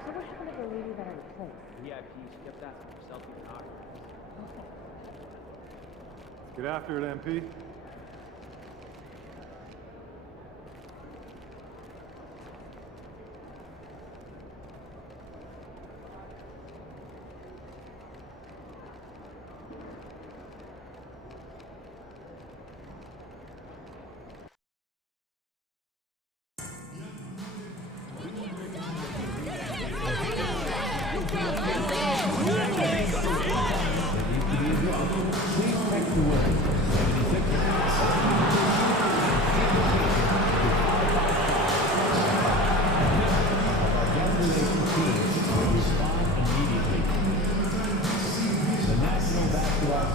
So what happened to the lady that I replaced? VIP, she kept asking for selfies and autographs. Okay. Get after it, MP.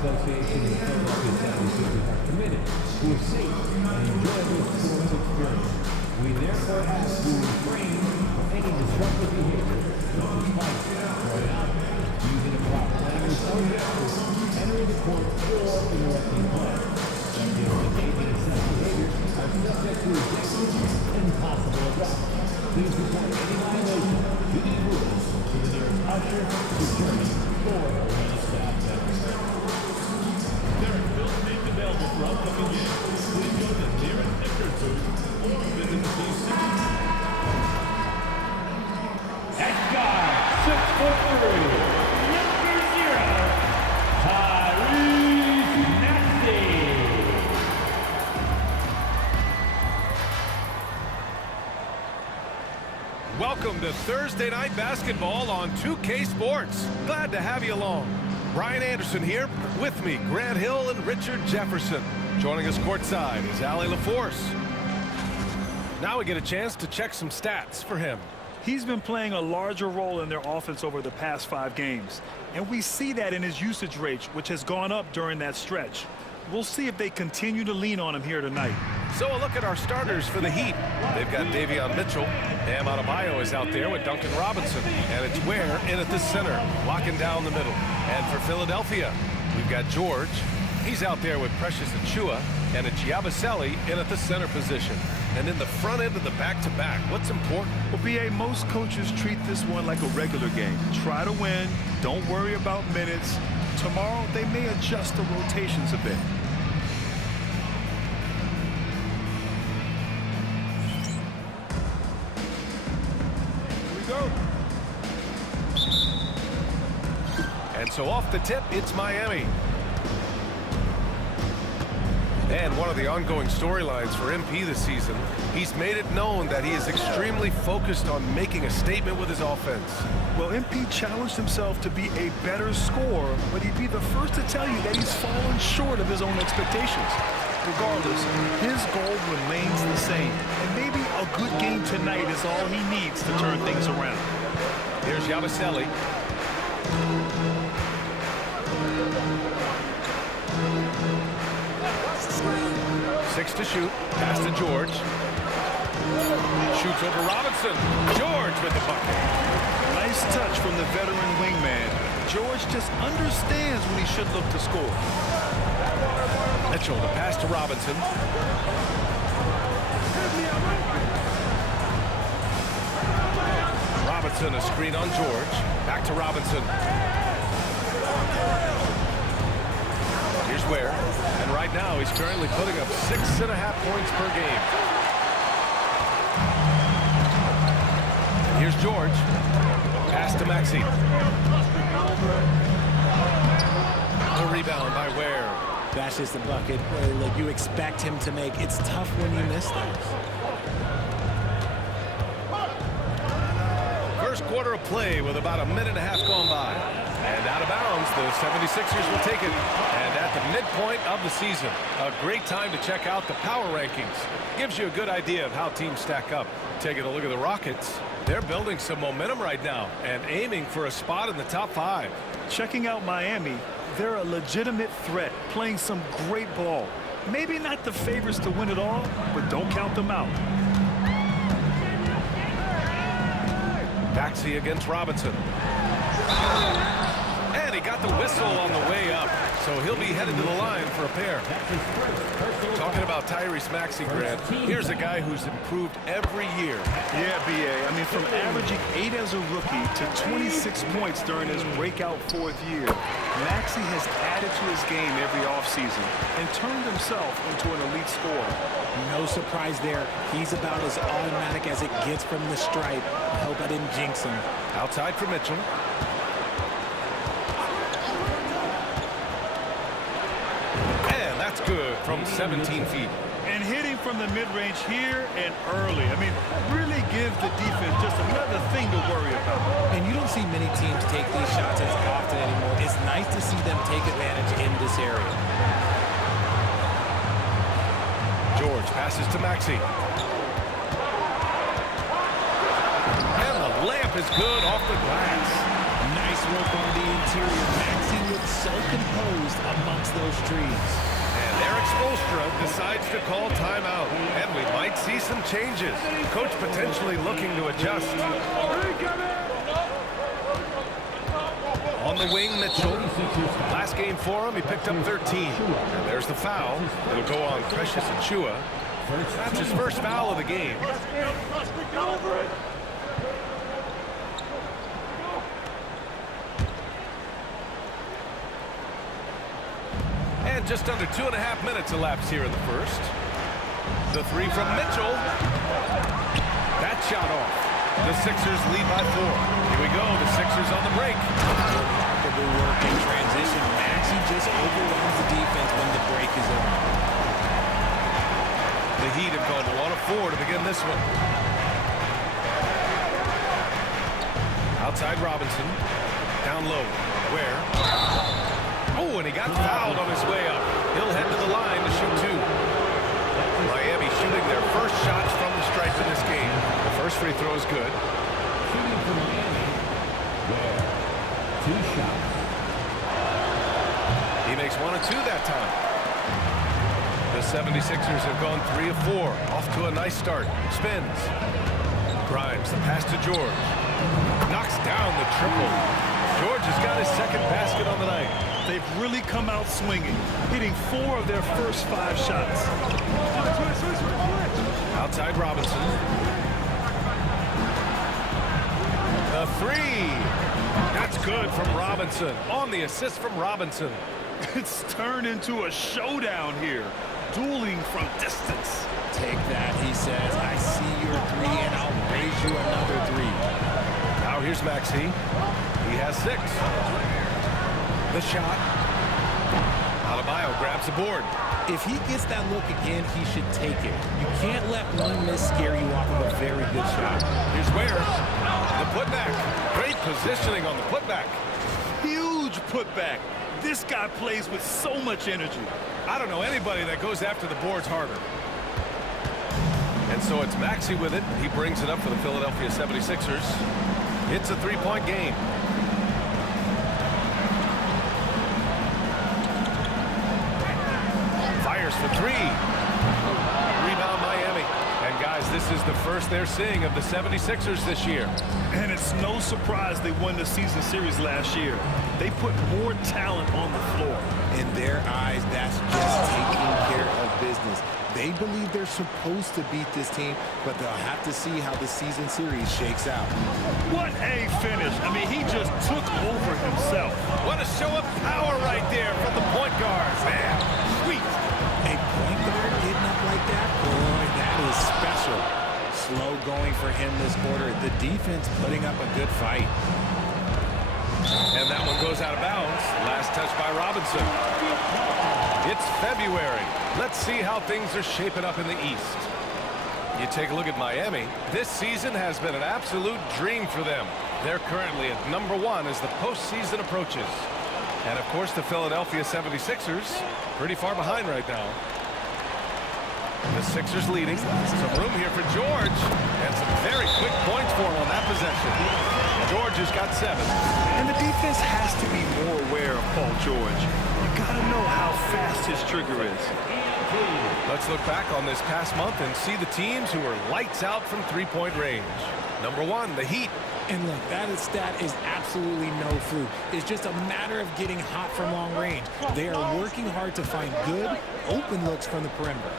Association and the Philadelphia 76ers are committed to a safe and enjoyable sports experience. We therefore ask you to refrain from any disruptive behavior, such as fighting, throwing out, using improper language or gestures, entering the court, or interrupting play. Subjects engaging in such behavior are subject to rejection and possible arrest. Please report any violation to these rules to the nearest usher, security, or arena staff member. There are field seats available for upcoming games. Please go to the nearest Sixers booth or visit the team center. Next guy, 6'3", number 0, Tyrese Maxey. Welcome to Thursday Night Basketball on 2K Sports. Glad to have you along. Brian Anderson here, with me, Grant Hill and Richard Jefferson. Joining us courtside is Allie LaForce. Now we get a chance to check some stats for him. He's been playing a larger role in their offense over the past 5 games. And we see that in his usage rate, which has gone up during that stretch. We'll see if they continue to lean on him here tonight. So a look at our starters for the Heat. They've got Davion Mitchell. Bam Adebayo is out there with Duncan Robinson. And it's Ware in at the center, locking down the middle. And for Philadelphia, we've got George. He's out there with Precious Achiuwa. And it's Yabusele in at the center position. And in the front end of the back-to-back, what's important? Well, B.A., most coaches treat this one like a regular game. Try to win. Don't worry about minutes. Tomorrow, they may adjust the rotations a bit. And so off the tip, it's Miami. And one of the ongoing storylines for MP this season, he's made it known that he is extremely focused on making a statement with his offense. Well, MP challenged himself to be a better scorer, but he'd be the first to tell you that he's fallen short of his own expectations. Regardless, his goal remains the same. And maybe a good game tonight is all he needs to turn things around. Here's Yabusele. 6 to shoot. Pass to George. Shoots over Robinson. George with the bucket. Nice touch from the veteran wingman. George just understands when he should look to score. Mitchell, the pass to Robinson. Robinson, a screen on George. Back to Robinson. Here's Ware. And right now, he's currently putting up 6.5 points per game. And here's George. Pass to Maxey. The rebound by Ware. That's just the bucket where, look, you expect him to make. It's tough when you miss those. First quarter of play with about a minute and a half gone by. And out of bounds, the 76ers will take it. And at the midpoint of the season, a great time to check out the power rankings. Gives you a good idea of how teams stack up. Taking a look at the Rockets, they're building some momentum right now and aiming for a spot in the top 5. Checking out Miami, they're a legitimate threat, playing some great ball. Maybe not the favorites to win it all, but don't count them out. Maxey against Robinson. And he got the whistle on the way up. So he'll be headed to the line for a pair. Talking about Tyrese Maxey, Grant, here's a guy who's improved every year. Yeah, B.A. I mean, from averaging 8 as a rookie to 26 points during his breakout 4th year, Maxey has added to his game every offseason and turned himself into an elite scorer. No surprise there. He's about as automatic as it gets from the stripe. I hope I didn't jinx him. Outside for Mitchell. And that's good from 17 feet. And hitting from the mid-range here and early. I mean, really gives the defense just another thing to worry about. And you don't see many teams take these shots as often anymore. It's nice to see them take advantage in this area. George passes to Maxey. And the layup is good off the glass. Nice work on the interior. Maxey looks so composed amongst those trees. And Eric Spoelstra decides to call timeout. And we might see some changes. Coach potentially looking to adjust. On the wing, Mitchell. Last game for him, he picked up 13. And there's the foul. It'll go on Precious Achiuwa. That's his first foul of the game. And just under 2.5 minutes elapsed here in the first. The three from Mitchell. That shot off. The Sixers lead by 4. Here we go, the Sixers on the break. Remarkable work in transition. Maxey just overwhelms the defense when the break is over. The Heat have gone 1 of 4 to begin this one. Outside Robinson. Down low. Where? Oh, and he got fouled on his way up. He'll head to the line to shoot 2. Miami shooting their first shots from the stripe in this game. The first free throw is good. Shooting for Miami. Ware. 2 shots. He makes 1 of 2 that time. The 76ers have gone 3 of 4. Off to a nice start. Spins. Grimes, the pass to George. Knocks down the triple. George has got his second basket on the night. They've really come out swinging, hitting 4 of their first 5 shots. Outside Robinson. The 3. That's good from Robinson. On the assist from Robinson. It's turned into a showdown here, dueling from distance. Take that, he says. I see your 3, and I'll raise you another 3. Now here's Maxey. He has 6. The shot. Adebayo grabs the board. If he gets that look again, he should take it. You can't let one miss scare you off of a very good shot. Here's Ware. The putback. Great positioning on the putback. Huge putback. This guy plays with so much energy. I don't know anybody that goes after the boards harder. And so it's Maxey with it. He brings it up for the Philadelphia 76ers. It's a 3-point game. Fires for 3. Rebound Miami. And guys, this is the first they're seeing of the 76ers this year. And it's no surprise they won the season series last year. They put more talent on the floor. In their eyes, that's just taking care of business. They believe they're supposed to beat this team, but they'll have to see how the season series shakes out. What a finish. I mean, he just took over himself. What a show of power right there from the point guard. Man, sweet. A point guard getting up like that? Boy, that is special. Slow going for him this quarter. The defense putting up a good fight. And that one goes out of bounds. Last touch by Robinson. It's February. Let's see how things are shaping up in the East. You take a look at Miami. This season has been an absolute dream for them. They're currently at number 1 as the postseason approaches. And of course, the Philadelphia 76ers pretty far behind right now. The Sixers leading. Some room here for George. And some very quick points for him on that possession. George has got 7. And the defense has to be more aware of Paul George. You gotta know how fast his trigger is. Let's look back on this past month and see the teams who were lights out from 3-point range. Number 1, the Heat. And look, that stat is absolutely no fluke. It's just a matter of getting hot from long range. They are working hard to find good, open looks from the perimeter.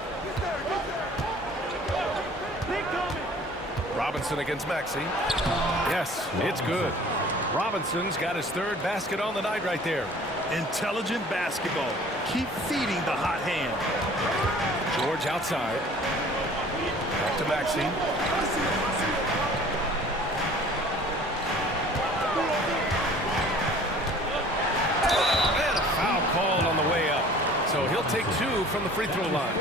Robinson against Maxey. Yes, it's good. Robinson's got his third basket on the night right there. Intelligent basketball. Keep feeding the hot hand. George outside. Back to Maxey. And a foul called on the way up. So he'll take 2 from the free throw line.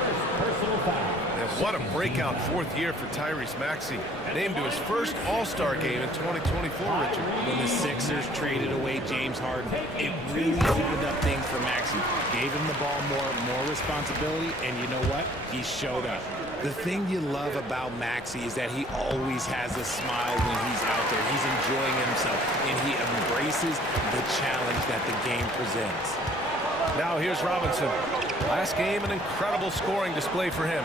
And what a breakout 4th year for Tyrese Maxey. Named to his first All-Star game in 2024, Richard. When the Sixers traded away James Harden, it really opened up things for Maxey. Gave him the ball more responsibility, and you know what? He showed up. The thing you love about Maxey is that he always has a smile when he's out there. He's enjoying himself, and he embraces the challenge that the game presents. Now here's Robinson. Last game, an incredible scoring display for him.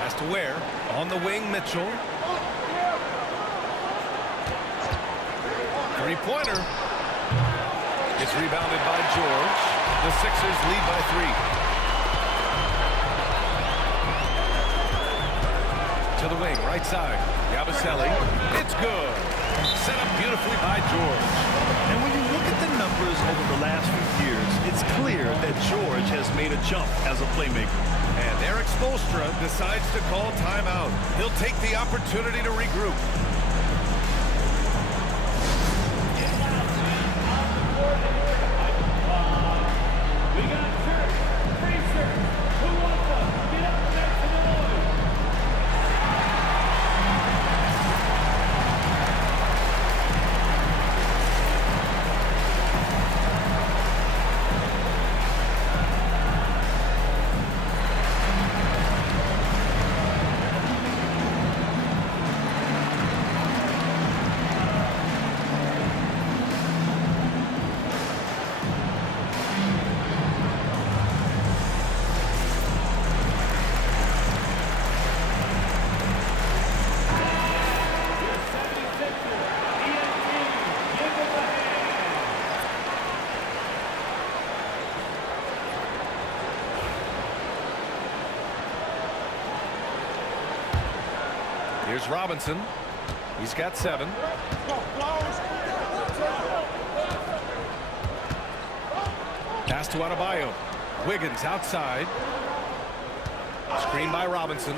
Pass to Ware. On the wing, Mitchell. Three-pointer. It's rebounded by George. The Sixers lead by 3. To the wing, right side. Yabusele. It's good. Set up beautifully by George. And when you look at the numbers over the last few years, it's clear that George has made a jump as a playmaker. And Eric Spoelstra decides to call timeout. He'll take the opportunity to regroup. We got Church, Fraser, who wants to get up next to the line? Here's Robinson. He's got 7. Pass to Adebayo. Wiggins outside. Screen by Robinson.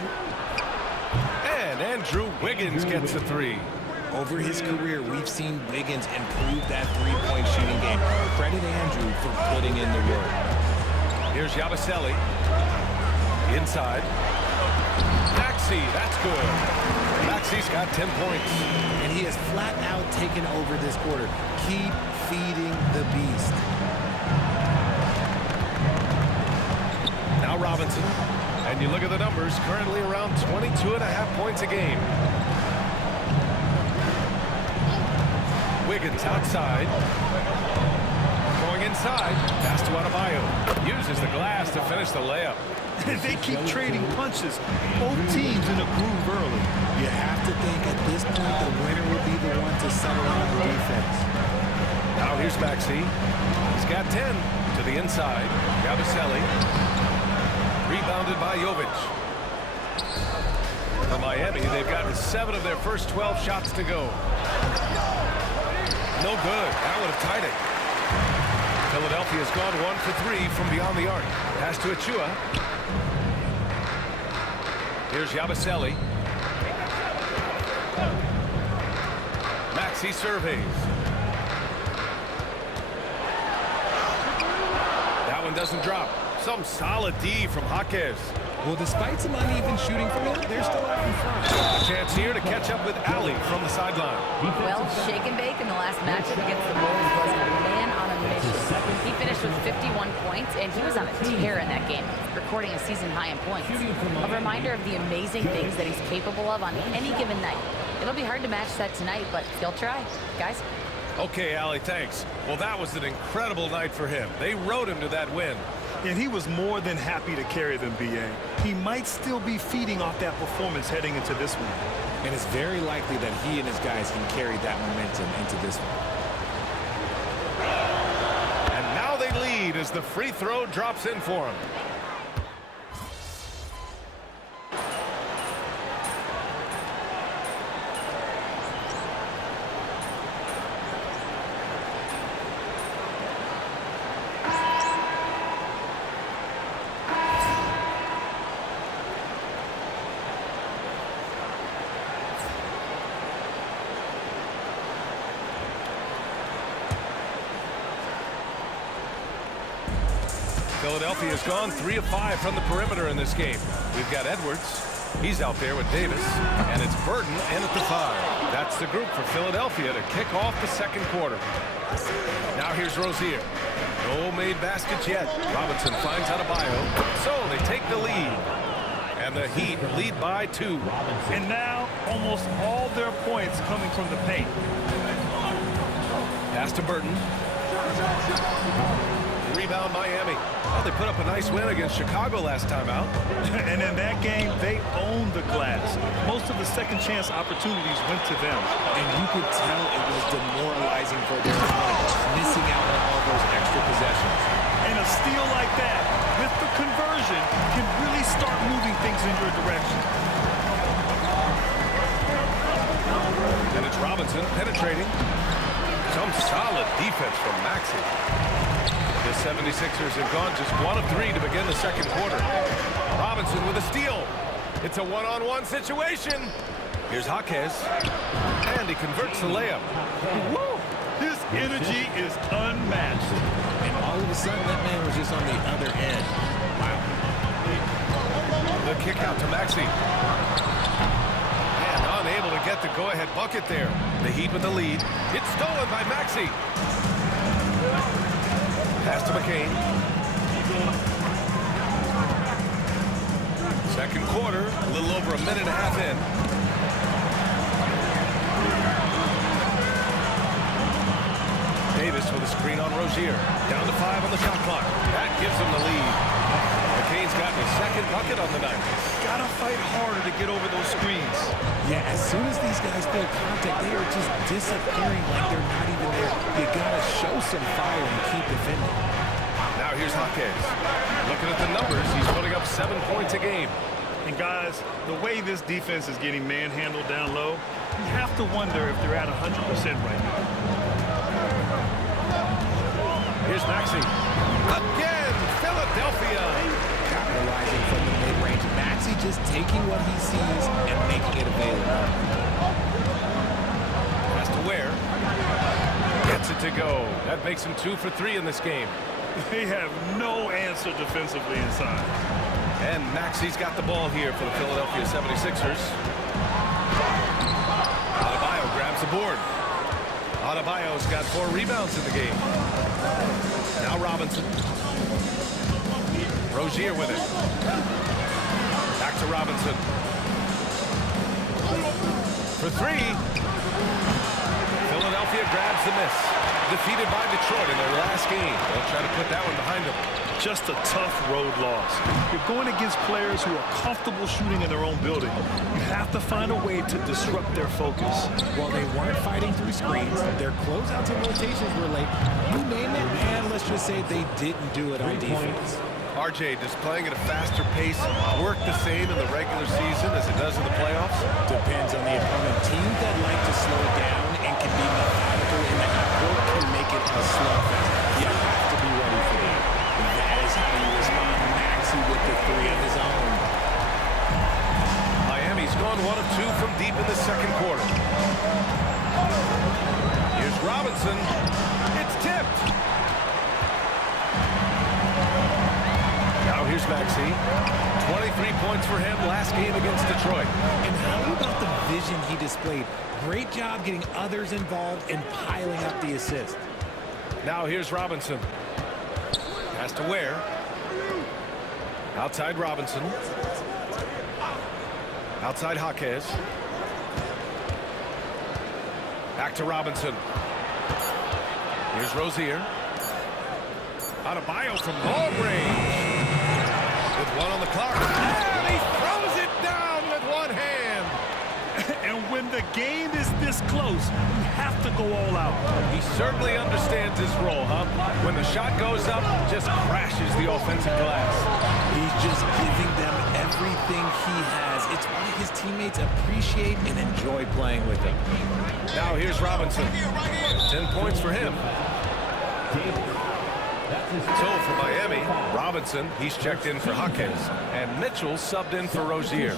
And Andrew Wiggins gets the 3. Over his career, we've seen Wiggins improve that three-point shooting game. Credit Andrew for putting in the work. Here's Yabusele. Inside. Maxey, that's good. Maxey's got 10 points. And he has flat out taken over this quarter. Keep feeding the beast. Now Robinson. And you look at the numbers, currently around 22.5 points a game. Wiggins outside. Going inside. Pass to Adebayo. Uses the glass to finish the layup. They keep trading punches. Both teams in a groove early. You have to think at this point the winner will be the one to settle on the defense. Now here's Maxey. He's got 10 to the inside. Yabusele. Rebounded by Jovic. For Miami, they've gotten 7 of their first 12 shots to go. No good. That would have tied it. Philadelphia's gone 1 for 3 from beyond the arc. Pass to Achua. Here's Yabusele. Maxey surveys. That one doesn't drop. Some solid D from Jaquez. Well, despite some uneven shooting from him, they're still out in front. A chance here to catch up with Ali from the sideline. Well, shake and bake in the last matchup against the Bulls was a man on a mission. He finished with 51 points, and he was on a tear in that game, recording a season high in points. A reminder of the amazing things that he's capable of on any given night. It'll be hard to match that tonight, but he'll try. Guys? Okay, Ali, thanks. Well, that was an incredible night for him. They rode him to that win. And he was more than happy to carry them, B.A. He might still be feeding off that performance heading into this one. And it's very likely that he and his guys can carry that momentum into this one. And now they lead as the free throw drops in for him. Philadelphia's gone 3 of 5 from the perimeter in this game. We've got Edwards. He's out there with Davis. And it's Burden in at the 5. That's the group for Philadelphia to kick off the second quarter. Now here's Rozier. No made baskets yet. Robinson finds Adebayo. So they take the lead. And the Heat lead by 2. And now almost all their points coming from the paint. Pass to Burton. Rebound Miami. Well, they put up a nice win against Chicago last time out. And in that game, they owned the glass. Most of the second chance opportunities went to them. And you could tell it was demoralizing for their opponent, missing out on all those extra possessions. And a steal like that, with the conversion, can really start moving things in your direction. And it's Robinson penetrating. Some solid defense from Maxey. The 76ers have gone just 1 of 3 to begin the second quarter. Robinson with a steal. It's a one-on-one situation. Here's Jaquez. And he converts the layup. Woo! His energy is unmatched. And all of a sudden, that man was just on the other end. Wow. The kick out to Maxey. And unable to get the go-ahead bucket there. The Heat with the lead. It's stolen by Maxey. Pass to McCain. Second quarter, a little over a minute and a half in. Davis with a screen on Rozier. Down to 5 on the shot clock. That gives him the lead. McCain's gotten his second bucket on the night. Gotta fight harder to get over those screens. Yeah, as soon as these guys feel contact, they are just disappearing like they're not even there. You gotta show some fire and keep defending. Now here's Jaquez. Looking at the numbers, he's putting up 7 points a game. And guys, the way this defense is getting manhandled down low, you have to wonder if they're at 100% right now. Here's Maxey. Again, Philadelphia. Capitalizing from the mid-range. Maxey just taking what he sees and making it available. Pass to Ware. Gets it to go. That makes him 2 for 3 in this game. They have no answer defensively inside. And Maxey's got the ball here for the Philadelphia 76ers. Adebayo grabs the board. Adebayo's got 4 rebounds in the game. Now Robinson. Rozier with it. Back to Robinson. For 3. Philadelphia grabs the miss. Defeated by Detroit in their last game. They'll try to put that one behind them. Just a tough road loss. You're going against players who are comfortable shooting in their own building. You have to find a way to disrupt their focus. While they weren't fighting through screens, their closeouts and rotations were late. You name it, and let's just say they didn't do it on defense. RJ, does playing at a faster pace work the same in the regular season as it does in the playoffs? Depends on the opponent. Teams that like to slow it down and can be methodical in the half-court can make it a slugfest. You have to be ready for that. That is how you respond. Maxey with the 3 of his own. Miami's gone 1 of 2 from deep in the second quarter. Here's Robinson. It's tipped. Now here's Maxey. 23 points for him last game against Detroit. And how about the vision he displayed? Great job getting others involved and piling up the assist. Now here's Robinson. Pass to Ware. Outside Robinson. Outside Jaquez. Back to Robinson. Here's Rozier. Adebayo from long range. With 1 on the clock. And he throws it down with 1 hand. And the game is this close, you have to go all out. He certainly understands his role, huh? When the shot goes up, just crashes the offensive glass. He's just giving them everything he has. It's why his teammates appreciate and enjoy playing with him. Now here's Robinson. 10 points for him. So for Miami, Robinson, he's checked in for Jaquez, and Mitchell subbed in for Rozier.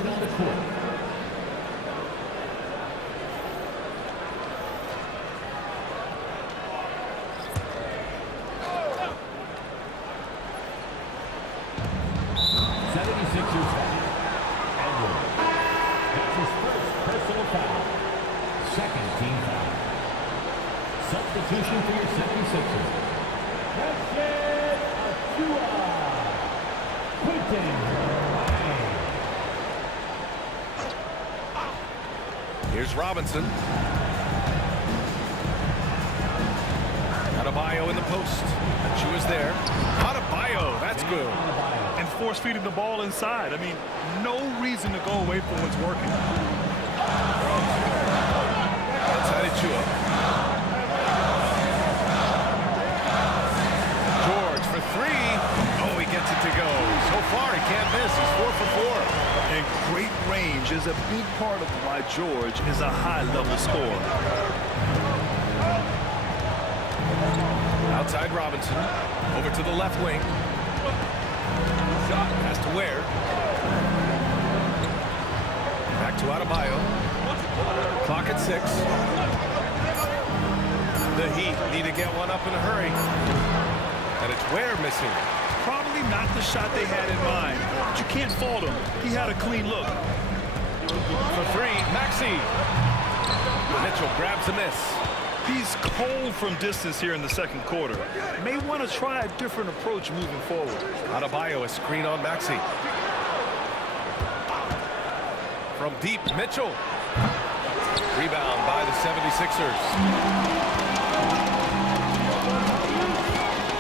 Substitution for your 76ers. Here's Robinson. Adebayo in the post. Achua's there. Adebayo, that's good. And force feeding the ball inside. I mean, no reason to go away from what's working. Outside Achua. George for three. Oh, he gets it to go. So far, he can't miss. He's 4 for 4. And great range is a big part of why George is a high-level scorer. Outside Robinson. Over to the left wing. Pass to Ware. Back to Adebayo. Clock at 6. The Heat need to get one up in a hurry. And it's Ware missing. Probably not the shot they had in mind, but you can't fault him. He had a clean look. For three, Maxey. Mitchell grabs a miss. He's cold from distance here in the second quarter. May want to try a different approach moving forward. Adebayo, a screen on Maxey. From deep, Mitchell. Rebound by the 76ers.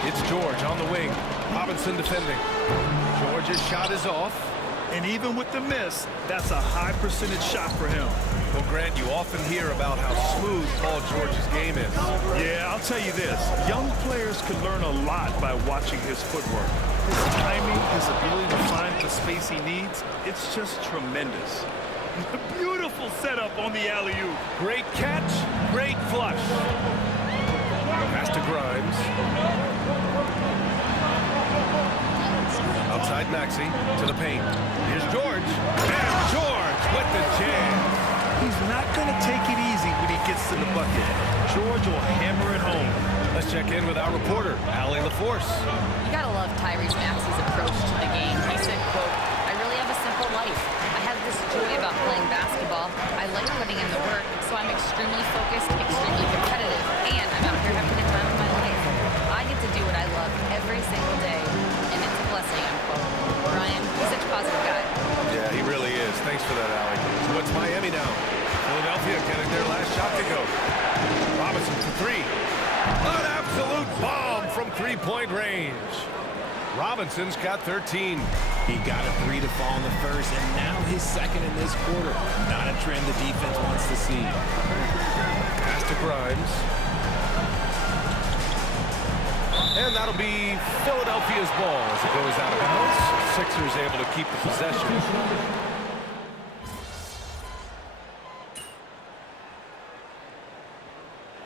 It's George on the wing. Robinson defending. George's shot is off. And even with the miss, that's a high percentage shot for him. Well, Grant, you often hear about how smooth Paul George's game is. Yeah, I'll tell you this. Young players can learn a lot by watching his footwork. His timing, his ability to find the space he needs, it's just tremendous. Beautiful setup on the alley-oop. Great catch, great flush. Pass to Grimes. Outside Maxey to the paint. Here's George. And George with the jam. He's not going to take it easy when he gets to the bucket. George will hammer it home. Let's check in with our reporter, Allie LaForce. You gotta love Tyrese Maxey's approach to the game. He said, quote, "I really have a simple life. I have this joy about playing basketball. I like putting in the work, so I'm extremely focused, extremely competitive, and I'm out here having the time of my life. I get to do what I love every single day, and it's a blessing," unquote. Ryan, he's such a positive guy. Yeah, he really is. Thanks for that, Allie. So it's Miami now. Philadelphia getting their last shot to go. Robinson for three. An absolute bomb from three-point range. Robinson's got 13. He got a 3 to fall in the first, and now his second in this quarter. Not a trend the defense wants to see. Pass to Grimes. And that'll be Philadelphia's ball as it goes out of bounds. Sixers able to keep the possession.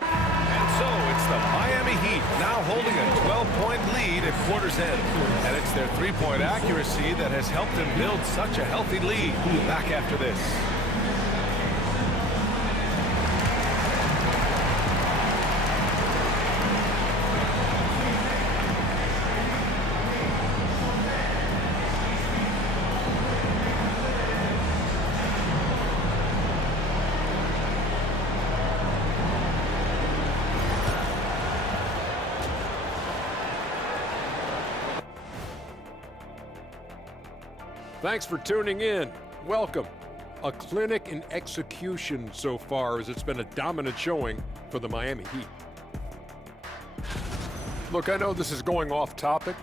And so it's the Miami Heat now holding a 12-point lead at quarter's end. And it's their three-point accuracy that has helped them build such a healthy lead. Back after this. Thanks for tuning in. Welcome. A clinic in execution so far, as it's been a dominant showing for the Miami Heat. Look, I know this is going off topic,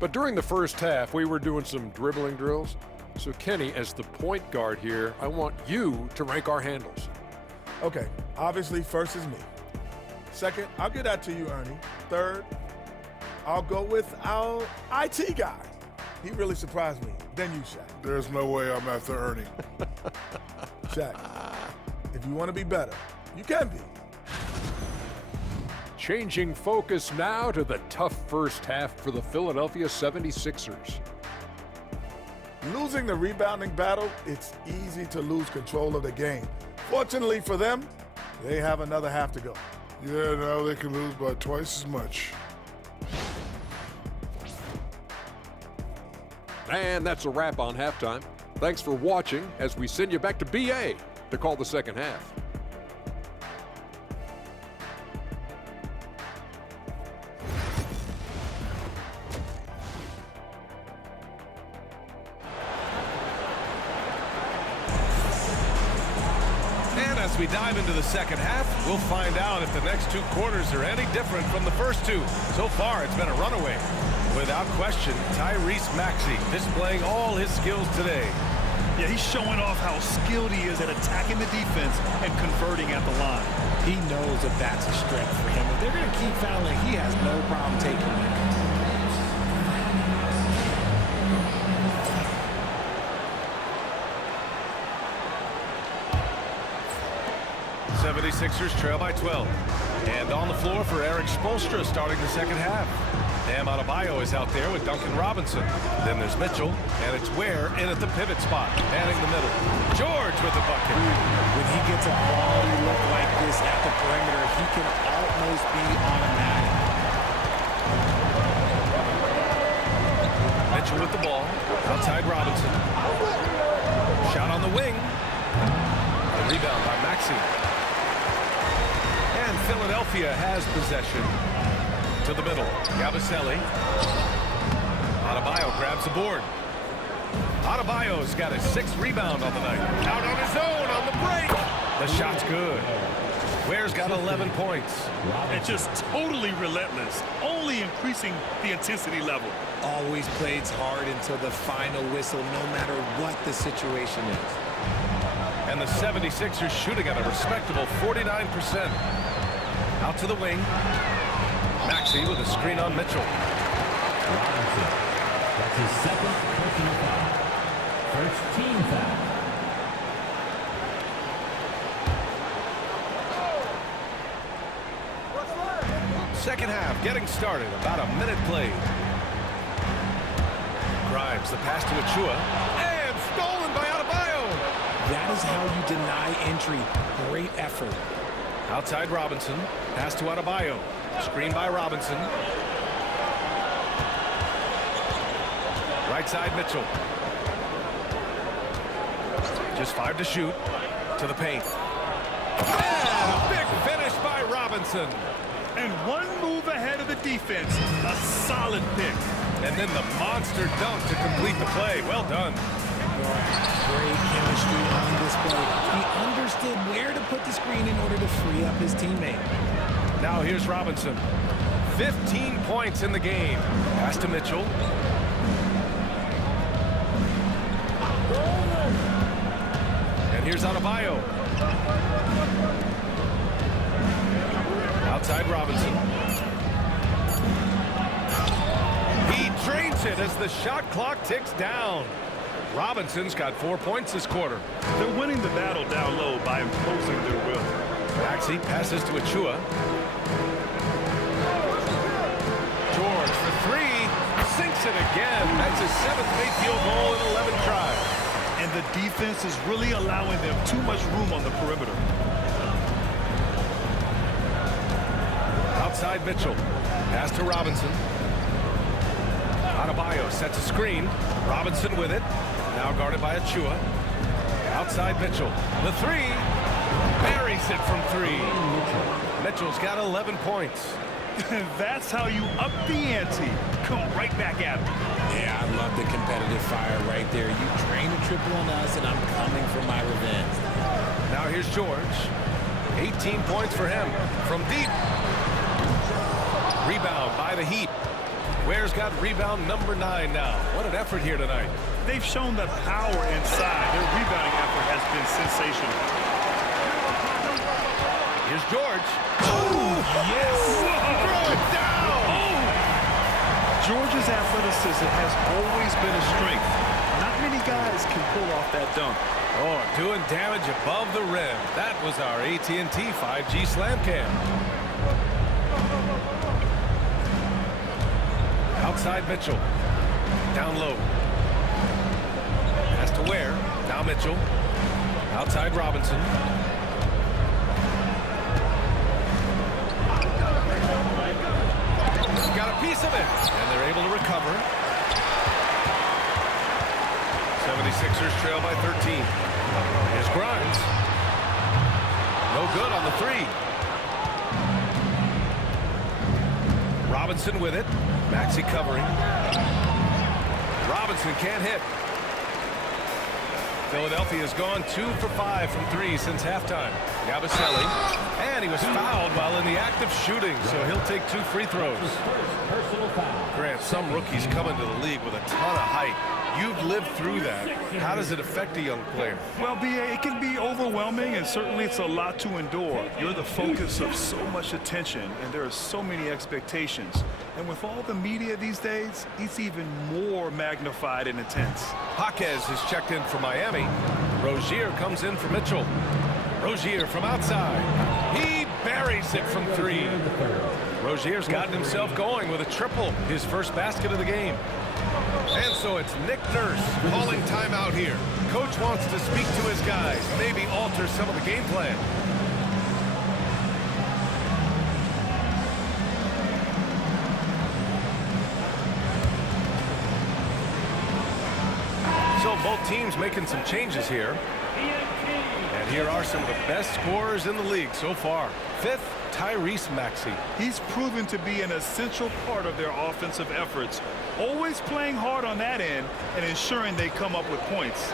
but during the first half, we were doing some dribbling drills. So Kenny, as the point guard here, I want you to rank our handles. Okay, obviously first is me. Second, I'll get that to you, Ernie. Third, I'll go with our IT guy. He really surprised me. Then you, Shaq. There's no way I'm after Ernie. Shaq, if you want to be better, you can be. Changing focus now to the tough first half for the Philadelphia 76ers. Losing the rebounding battle, it's easy to lose control of the game. Fortunately for them, they have another half to go. Yeah, now they can lose by twice as much. And that's a wrap on halftime. Thanks for watching as we send you back to BA to call the second half. And as we dive into the second half, we'll find out if the next two quarters are any different from the first two. So far, it's been a runaway. Without question, Tyrese Maxey displaying all his skills today. Yeah, he's showing off how skilled he is at attacking the defense and converting at the line. He knows that that's a strength for him. If they're going to keep fouling, he has no problem taking it. 76ers trail by 12. And on the floor for Eric Spoelstra starting the second half. Bam Adebayo is out there with Duncan Robinson. Then there's Mitchell, and it's Ware in at the pivot spot, manning the middle. George with the bucket. When he gets a quality look like this at the perimeter, he can almost be automatic. Mitchell with the ball, outside Robinson. Shot on the wing. The rebound by Maxey. And Philadelphia has possession. To the middle, Yabusele. Adebayo grabs the board. Adebayo's got his 6th rebound on the night. Out on his own on the break. The shot's good. Ware's got 11 points. And just totally relentless, only increasing the intensity level. Always plays hard until the final whistle, no matter what the situation is. And the 76ers shooting at a respectable 49%. Out to the wing. Maxey with a screen on Mitchell. Robinson. That's his 2nd personal foul. First team foul. Second half getting started. About a minute played. Grimes, the pass to Achua. And stolen by Adebayo. That is how you deny entry. Great effort. Outside Robinson. Pass to Adebayo. Screen by Robinson. Right side Mitchell. Just 5 to shoot. To the paint. And a big finish by Robinson. And one move ahead of the defense. A solid pick. And then the monster dunk to complete the play. Well done. Great chemistry on display. He understood where to put the screen in order to free up his teammate. Now here's Robinson. 15 points in the game. Pass to Mitchell. And here's Adebayo. Outside Robinson. He drains it as the shot clock ticks down. Robinson's got 4 points this quarter. They're winning the battle down low by imposing their will. Maxey passes to Achua. George for 3. Sinks it again. That's his 7th made field goal in 11 tries. And the defense is really allowing them too much room on the perimeter. Outside Mitchell. Pass to Robinson. Adebayo sets a screen. Robinson with it. Now guarded by Achua. Outside Mitchell. The 3. Buries it from 3. Mitchell's got 11 points. That's how you up the ante. Come right back at him. Yeah, I love the competitive fire right there. You drain a triple on us, and I'm coming for my revenge. Now here's George. 18 points for him from deep. Rebound by the Heat. Ware's got rebound number 9 now. What an effort here tonight. They've shown the power inside. Their rebounding effort has been sensational. Here's George. Oh, Yes! Throw it down! George's athleticism has always been a strength. Not many guys can pull off that dunk. Oh, doing damage above the rim. That was our AT&T 5G Slam Cam. Outside Mitchell. Down low. Has to Ware. Now Mitchell. Outside Robinson. Got a piece of it. And they're able to recover. 76ers trail by 13. Here's Grimes. No good on the three. Robinson with it. Maxey covering. Robinson can't hit. Philadelphia's gone 2 for 5 from 3 since halftime. Yabusele. And he was fouled while in the act of shooting, so he'll take 2 free throws. Grant, some rookies come into the league with a ton of height. You've lived through that. How does it affect a young player? Well, B.A., it can be overwhelming, and certainly it's a lot to endure. You're the focus of so much attention, and there are so many expectations. And with all the media these days, it's even more magnified and intense. Jaquez is checked in for Miami. Rozier comes in for Mitchell. Rozier from outside. He buries it from 3. Rozier's gotten himself going with a triple, his first basket of the game. And so it's Nick Nurse calling timeout here. Coach wants to speak to his guys, maybe alter some of the game plan. So both teams making some changes here. And here are some of the best scorers in the league so far. 5th, Tyrese Maxey. He's proven to be an essential part of their offensive efforts, always playing hard on that end and ensuring they come up with points.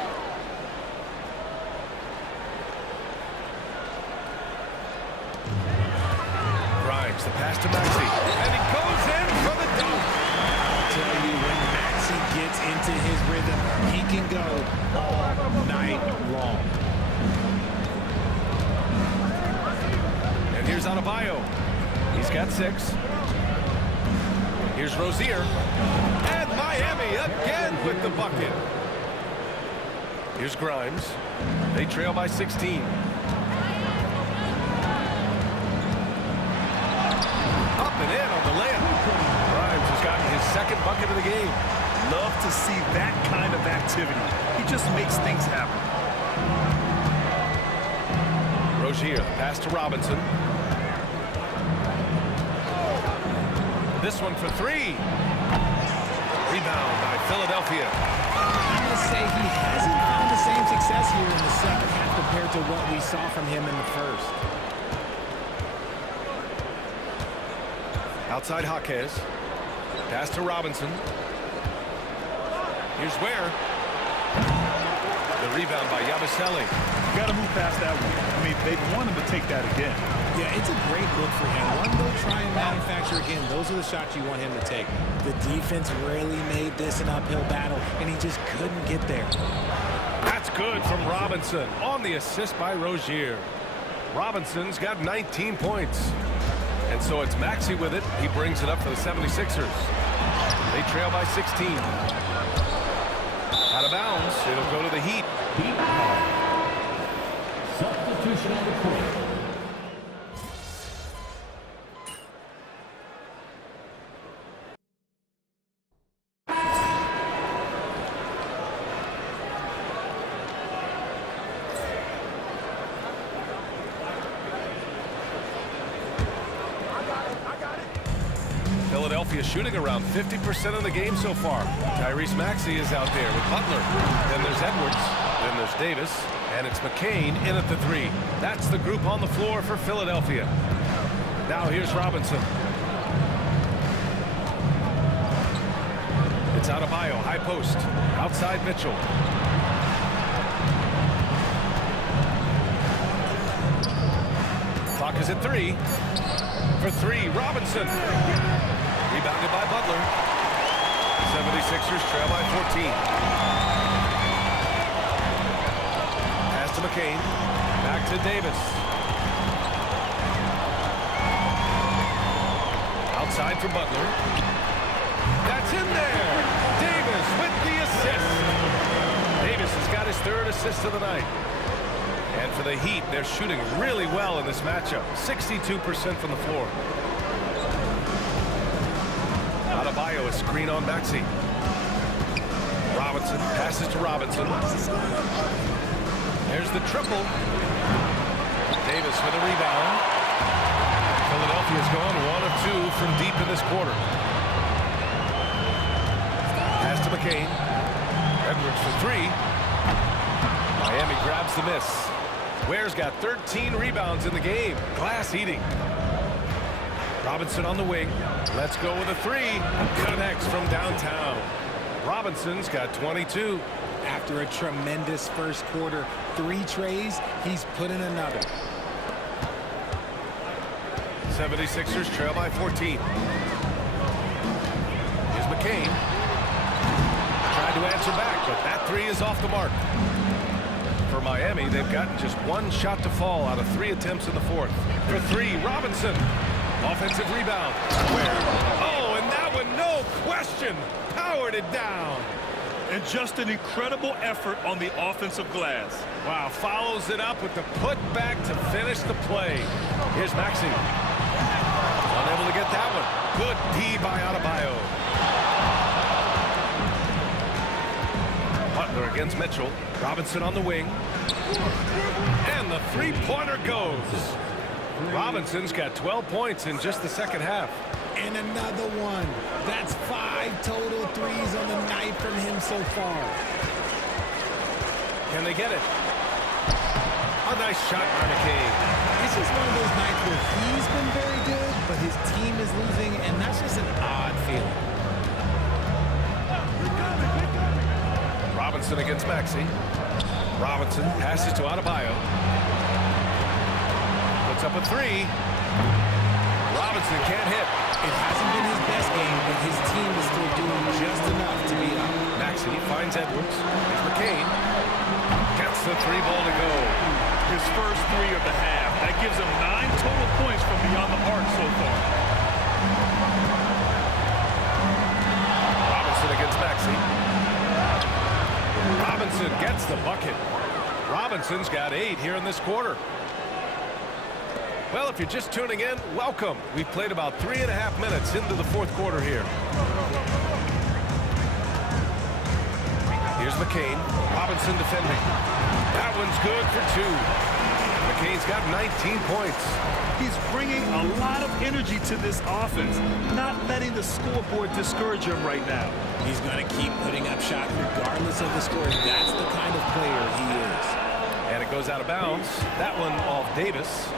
Grimes, the pass to Maxey, and he goes in for the dunk. I'll tell you, when Maxey gets into his rhythm, he can go all night long. And here's Adebayo. He's got 6. Here's Rozier. And Miami again with the bucket. Here's Grimes. They trail by 16. Up and in on the layup. Grimes has gotten his 2nd bucket of the game. Love to see that kind of activity. He just makes things happen. Rozier, the pass to Robinson. This one for 3. Rebound by Philadelphia. I must say he hasn't found the same success here in the second half compared to what we saw from him in the first. Outside Jaquez. Pass to Robinson. Here's Ware. The rebound by Yabusele. You got to move past that one. I mean, they want him to take that again. Yeah, it's a great look for him. One go try and manufacture again. Those are the shots you want him to take. The defense really made this an uphill battle, and he just couldn't get there. That's good from Robinson on the assist by Rozier. Robinson's got 19 points. And so it's Maxey with it. He brings it up for the 76ers. They trail by 16. Out of bounds. It'll go to the Heat. Substitution on the court. Philadelphia shooting around 50% of the game so far. Tyrese Maxey is out there with Butler. Then there's Edwards. Then there's Davis. And it's McCain in at the 3. That's the group on the floor for Philadelphia. Now here's Robinson. It's Adebayo, high post. Outside Mitchell. Clock is at 3. For 3, Robinson. Rebounded by Butler. 76ers trail by 14. Pass to McCain. Back to Davis. side for Butler. That's in there. Davis with the assist. Davis has got his third assist of the night. And for the Heat, they're shooting really well in this matchup. 62% from the floor. Adebayo, a screen on Maxey. Robinson passes to Robinson. There's the triple. Davis with a rebound. Philadelphia's gone 1 of 2 from deep in this quarter. Pass to McCain. Edwards for 3. Miami grabs the miss. Ware's got 13 rebounds in the game. Glass eating. Robinson on the wing. Let's go with a 3. Connects from downtown. Robinson's got 22. After a tremendous first quarter, 3 trays, he's put in another. 76ers trail by 14. Here's McCain. Tried to answer back, but that 3 is off the mark. For Miami, they've gotten just 1 shot to fall out of 3 attempts in the fourth. For 3, Robinson. Offensive rebound. Oh, and that one, no question, powered it down. And just an incredible effort on the offensive glass. Wow, follows it up with the putback to finish the play. Here's Maxey. Unable to get that one. Good D by Adebayo. Butler against Mitchell. Robinson on the wing. And the three-pointer goes. Robinson's got 12 points in just the second half. And another one. That's 5 total threes on the night from him so far. Can they get it? A nice shot by McCain. This is one of those nights where he's been very good, but his team is losing, and that's just an odd feeling. Robinson against Maxey. Robinson passes to Adebayo. Puts up a 3. Robinson can't hit. It hasn't been his best game, but his team is still doing just enough to beat up. Maxey finds Edwards. Here's McCain. Gets the 3 ball to go. His first 3 of the half. That gives him 9 total points from beyond the arc so far. Robinson against Maxey. Robinson gets the bucket. Robinson's got 8 here in this quarter. Well, if you're just tuning in, welcome. We've played about 3.5 minutes into the fourth quarter here. Here's McCain. Robinson defending. That one's good for 2. McCain's got 19 points. He's bringing a lot of energy to this offense, not letting the scoreboard discourage him right now. He's going to keep putting up shots regardless of the score. That's the kind of player he is. And it goes out of bounds. That one off Davis.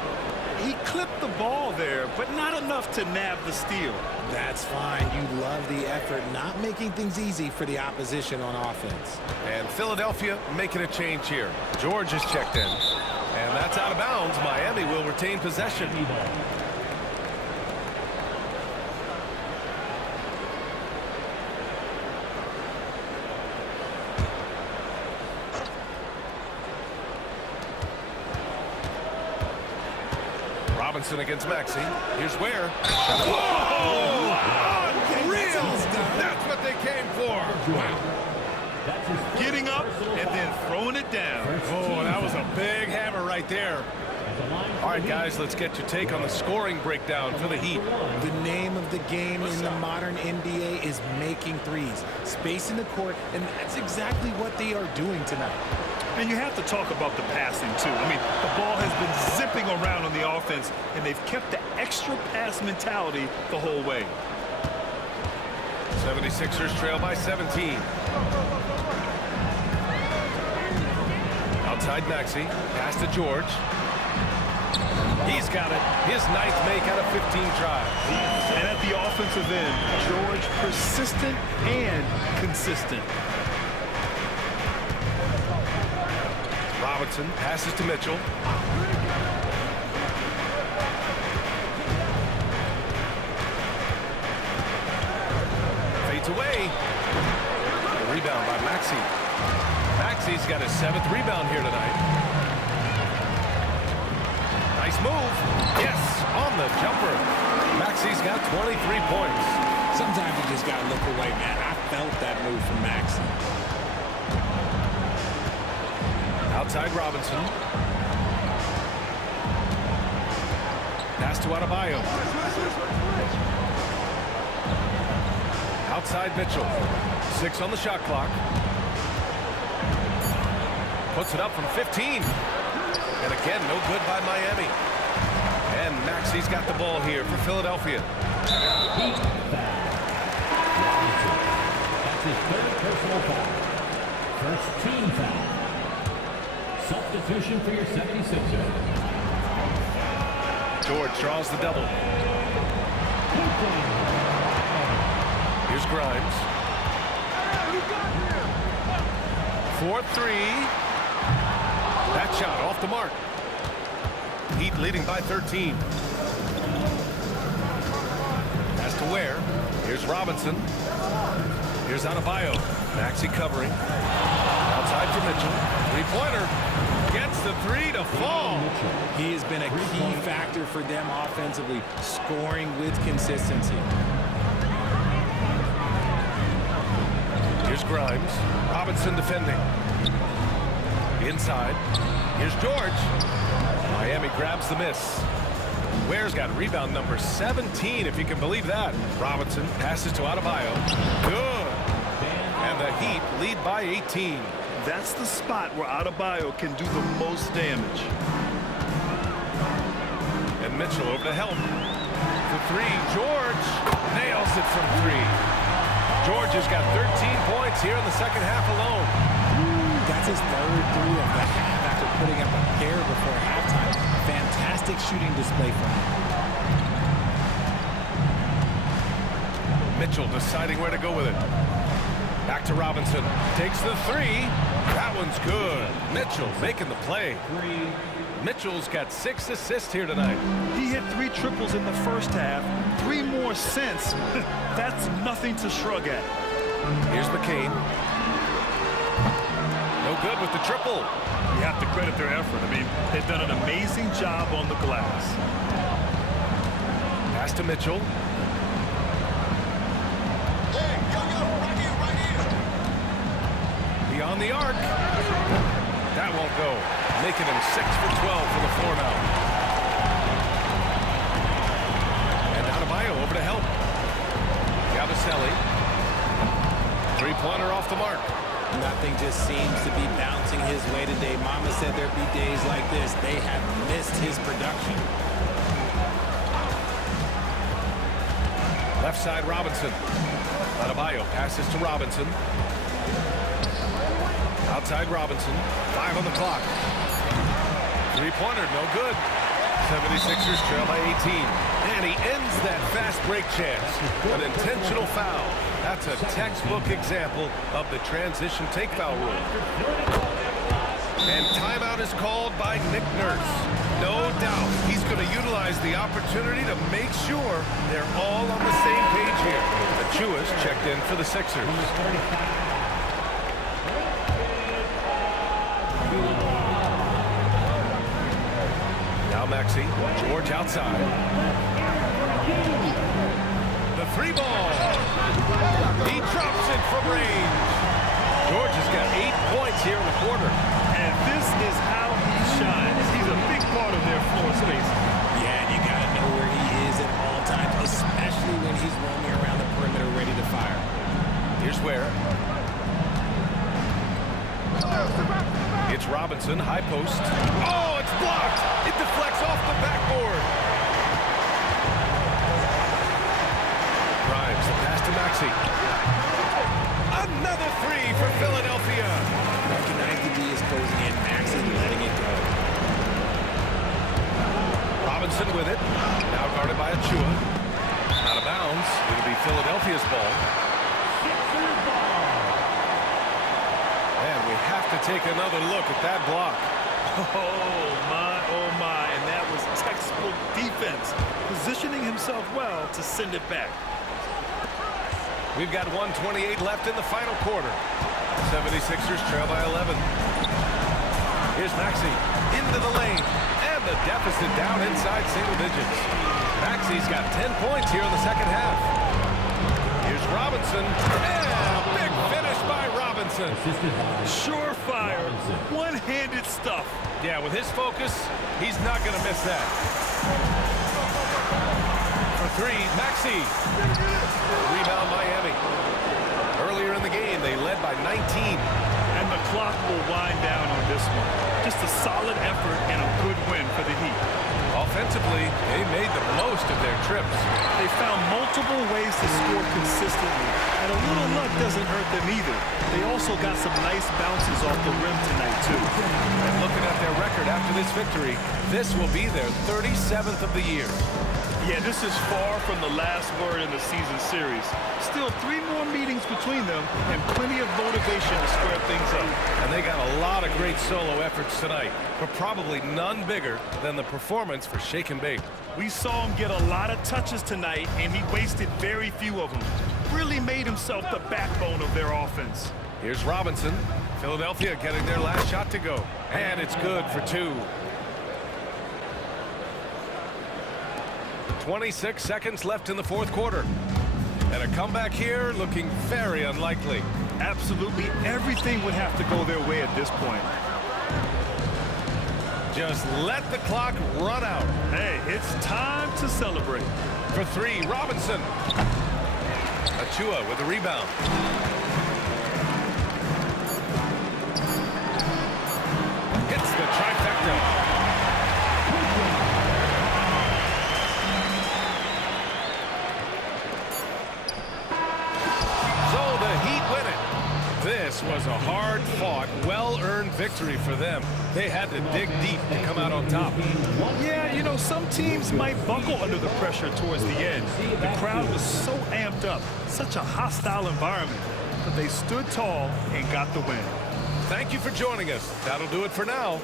He clipped the ball there, but not enough to nab the steal. That's fine. You love the effort, not making things easy for the opposition on offense. And Philadelphia making a change here. George is checked in. And that's out of bounds. Miami will retain possession. Robinson against Maxey. Here's Ware. Whoa! Unreal! That's what they came for. Wow. Getting up and then throwing it down. Oh, that was a big hammer right there. All right, guys, let's get your take on the scoring breakdown for the Heat. The name of the game in the modern NBA is making threes, spacing the court, and that's exactly what they are doing tonight. And you have to talk about the passing, too. I mean, the ball has been zipping around on the offense, and they've kept the extra pass mentality the whole way. 76ers trail by 17. Outside Maxey. Pass to George. He's got it. His 9th make out of 15 tries. And at the offensive end, George persistent and consistent. Robinson passes to Mitchell. Fades away. The rebound by Maxey. Maxey's got his 7th rebound here tonight. Nice move. Yes, on the jumper. Maxey Maxey's got 23 points. Sometimes you just got to look away, man. I felt that move from Maxey. Outside Robinson. Pass to Adebayo. Outside Mitchell. 6 on the shot clock. Puts it up from 15. And again, no good by Miami. And Maxey's got the ball here for Philadelphia. That's his third personal foul. First team foul. Substitution for your 76ers. George draws the double. Here's Grimes. 4-3. That shot off the mark. Heat leading by 13. Pass to Ware. Here's Robinson. Here's Adebayo. Maxey covering. Outside for Mitchell. Three-pointer. Gets the three to fall. He has been a key factor for them offensively, scoring with consistency. Here's Grimes. Robinson defending. Inside. Here's George. Miami grabs the miss. Ware's got rebound number 17, if you can believe that. Robinson passes to Adebayo. Good. And the Heat lead by 18. That's the spot where Adebayo can do the most damage. And Mitchell over to help. For three, George nails it from three. George has got 13 points here in the second half alone. That's his third three of the half after putting up a pair before halftime. Fantastic shooting display from him. Mitchell deciding where to go with it. Back to Robinson. Takes the three. That one's good. Mitchell making the play. Mitchell's got 6 assists here tonight. He hit 3 triples in the first half. 3 more since. That's nothing to shrug at. Here's McCain. No good with the triple. You have to credit their effort. I mean, they've done an amazing job on the glass. Pass to Mitchell. Beyond the arc. That won't go. Making him 6 for 12 for the floor now. And Adebayo over to help. Gabaselli. Three-pointer off the mark. Nothing just seems to be bouncing his way today. Mama said there'd be days like this. They have missed his production. Left side, Robinson. Adebayo passes to Robinson. Outside Robinson. 5 on the clock. Three-pointer, no good. 76ers trail by 18. And he ends that fast break chance. An intentional foul. That's a textbook example of the transition take foul rule. And timeout is called by Nick Nurse. No doubt he's going to utilize the opportunity to make sure they're all on the same page here. Achiuwa's checked in for the Sixers. Now Maxey. George outside. The three ball. He drops it from range. George has got 8 points here in the quarter. And this is how he shines. He's a big part of their floor space. Yeah, and you got to know where he is at all times, especially when he's roaming around the perimeter ready to fire. Here's Ware. It's Robinson, high post. Oh, it's blocked. It deflects off the backboard. Grimes, the pass to Maxey. Another three for Philadelphia. Recognize the D is closing in. Maxey letting it go. Robinson with it. Now guarded by Achiuwa. Out of bounds. It'll be Philadelphia's ball. And we have to take another look at that block. Oh my, and that was textbook defense. Positioning himself well to send it back. We've got 1:28 left in the final quarter. 76ers trail by 11. Here's Maxey into the lane, and And the deficit down inside single digits. Maxey's got 10 points here in the second half. Here's Robinson. And big finish by Robinson. Surefire, one-handed stuff. Yeah, with his focus, he's not going to miss that. For three, Maxey. Rebound Miami. Earlier in the game, they led by 19. And the clock will wind down on this one. Just a solid effort and a good win for the Heat. Offensively, they made the most of their trips. They found multiple ways to score consistently, and a little luck doesn't hurt them either. They also got some nice bounces off the rim tonight, too. And looking at their record after this victory, this will be their 37th of the year. Yeah, this is far from the last word in the season series. Still 3 more meetings between them and plenty of motivation to square things up. And they got a lot of great solo efforts tonight, but probably none bigger than the performance for Shake and Bake. We saw him get a lot of touches tonight, and he wasted very few of them. Really made himself the backbone of their offense. Here's Robinson. Philadelphia getting their last shot to go. And it's good for 2. 26 seconds left in the fourth quarter. And a comeback here looking very unlikely. Absolutely everything would have to go their way at this point. Just let the clock run out. Hey, it's time to celebrate. For 3, Robinson. Achua with the rebound. Hits the trifecta. This was a hard-fought, well-earned victory for them. They had to dig deep to come out on top. Yeah, you know, some teams might buckle under the pressure towards the end. The crowd was so amped up, such a hostile environment. But they stood tall and got the win. Thank you for joining us. That'll do it for now.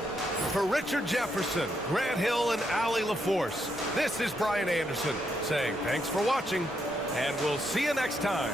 For Richard Jefferson, Grant Hill, and Allie LaForce, this is Brian Anderson saying thanks for watching, and we'll see you next time.